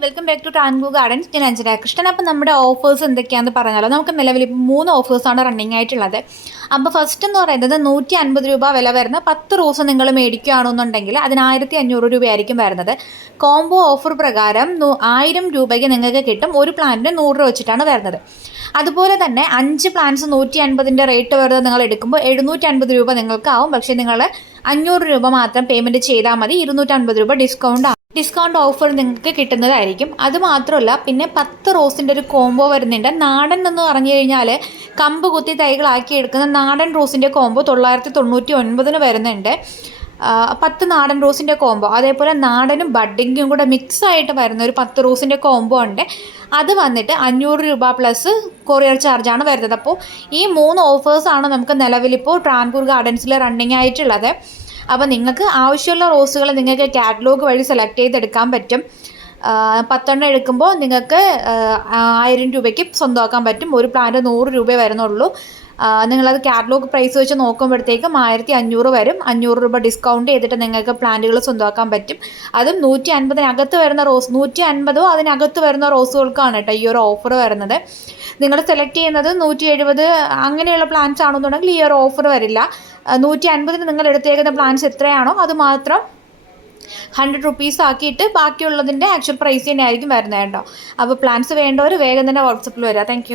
Welcome back to Tangu gardens ഞാൻ അഞ്ജന കൃഷ്ണൻ. അപ്പം നമ്മുടെ ഓഫേഴ്സ് എന്തൊക്കെയാണെന്ന് പറഞ്ഞാലോ? നമുക്ക് നിലവിൽ മൂന്ന് ഓഫേഴ്സാണ് റണ്ണിങ് ആയിട്ടുള്ളത്. അപ്പോൾ ഫസ്റ്റ് എന്ന് പറയുന്നത് നൂറ്റി അൻപത് രൂപ വില വരുന്ന പത്ത് റോസ് നിങ്ങൾ മേടിക്കുകയാണെന്നുണ്ടെങ്കിൽ അതിന് ആയിരത്തി അഞ്ഞൂറ് രൂപയായിരിക്കും വരുന്നത്. കോംബോ ഓഫർ പ്രകാരം ആയിരം രൂപയ്ക്ക് നിങ്ങൾക്ക് കിട്ടും. ഒരു പ്ലാന്റിന് നൂറ് രൂപ വെച്ചിട്ടാണ് വരുന്നത്. അതുപോലെ തന്നെ അഞ്ച് പ്ലാന്റ്സ് നൂറ്റി അൻപതിന്റെ റേറ്റ് വരുന്നത് നിങ്ങൾ എടുക്കുമ്പോൾ എഴുന്നൂറ്റി അൻപത് രൂപ നിങ്ങൾക്കാവും. പക്ഷേ നിങ്ങൾ അഞ്ഞൂറ് രൂപ മാത്രം പേയ്മെന്റ് ചെയ്താൽ മതി. ഇരുന്നൂറ്റൻപത് രൂപ ഡിസ്കൗണ്ട് ഡിസ്കൗണ്ട് ഓഫർ നിങ്ങൾക്ക് കിട്ടുന്നതായിരിക്കും. അതുമാത്രമല്ല പിന്നെ പത്ത് റോസിന്റെ ഒരു കോംബോ വരുന്നുണ്ട്. നാടൻ എന്ന് പറഞ്ഞു കഴിഞ്ഞാൽ കമ്പ് കുത്തി തൈകളാക്കി എടുക്കുന്ന നാടൻ റോസിന്റെ കോംബോ തൊള്ളായിരത്തി തൊണ്ണൂറ്റി ഒൻപതിന് വരുന്നുണ്ട് പത്ത് നാടൻ റോസിന്റെ കോംബോ. അതേപോലെ നാടനും ബഡ്ഡിങ്ങും കൂടെ മിക്സ് ആയിട്ട് വരുന്ന ഒരു പത്ത് റോസിന്റെ കോംബോ ഉണ്ട്. അത് വന്നിട്ട് അഞ്ഞൂറ് രൂപ പ്ലസ് കൊറിയർ ചാർജാണ് വരുന്നത്. അപ്പോൾ ഈ മൂന്ന് ഓഫേഴ്സാണ് നമുക്ക് നിലവിലിപ്പോൾ ട്രാൻപൂർ ഗാർഡൻസിൽ റണ്ണിങ് ആയിട്ടുള്ളത്. അപ്പോൾ നിങ്ങൾക്ക് ആവശ്യമുള്ള റോസുകൾ നിങ്ങൾക്ക് കാറ്റലോഗ് വഴി സെലക്ട് ചെയ്തെടുക്കാൻ പറ്റും. പത്തെണ്ണം എടുക്കുമ്പോൾ നിങ്ങൾക്ക് ആയിരം രൂപയ്ക്ക് സ്വന്തമാക്കാൻ പറ്റും. ഒരു പ്ലാന്റ് നൂറ് രൂപയെ വരുന്നുള്ളൂ. നിങ്ങളത് കാറ്റലോഗ് പ്രൈസ് വെച്ച് നോക്കുമ്പോഴത്തേക്കും ആയിരത്തി അഞ്ഞൂറ് വരും. അഞ്ഞൂറ് രൂപ ഡിസ്കൗണ്ട് ചെയ്തിട്ട് നിങ്ങൾക്ക് പ്ലാന്റുകൾ സ്വന്തമാക്കാൻ പറ്റും. അതും നൂറ്റി അൻപതിനകത്ത് വരുന്ന റോസ് നൂറ്റി അൻപതോ അതിനകത്ത് വരുന്ന റോസുകൾക്കാണ് കേട്ടോ ഈ ഒരു ഓഫർ വരുന്നത്. നിങ്ങൾ സെലക്ട് ചെയ്യുന്നത് നൂറ്റി എഴുപത് അങ്ങനെയുള്ള പ്ലാൻസ് ആണെന്നുണ്ടെങ്കിൽ ഈ ഒരു ഓഫർ വരില്ല. നൂറ്റി അൻപതിന് നിങ്ങൾ എടുത്തേക്കുന്ന പ്ലാൻസ് എത്രയാണോ അത് മാത്രം ഹൺഡ്രഡ് റുപ്പീസ് ആക്കിയിട്ട് ബാക്കിയുള്ളതിന്റെ ആക്ച്വൽ പ്രൈസ് തന്നെ ആയിരിക്കും വരുന്നത് കേട്ടോ. അപ്പോൾ പ്ലാൻസ് വേണ്ടവർ വേഗം തന്നെ വാട്സപ്പിൽ വരിക താങ്ക്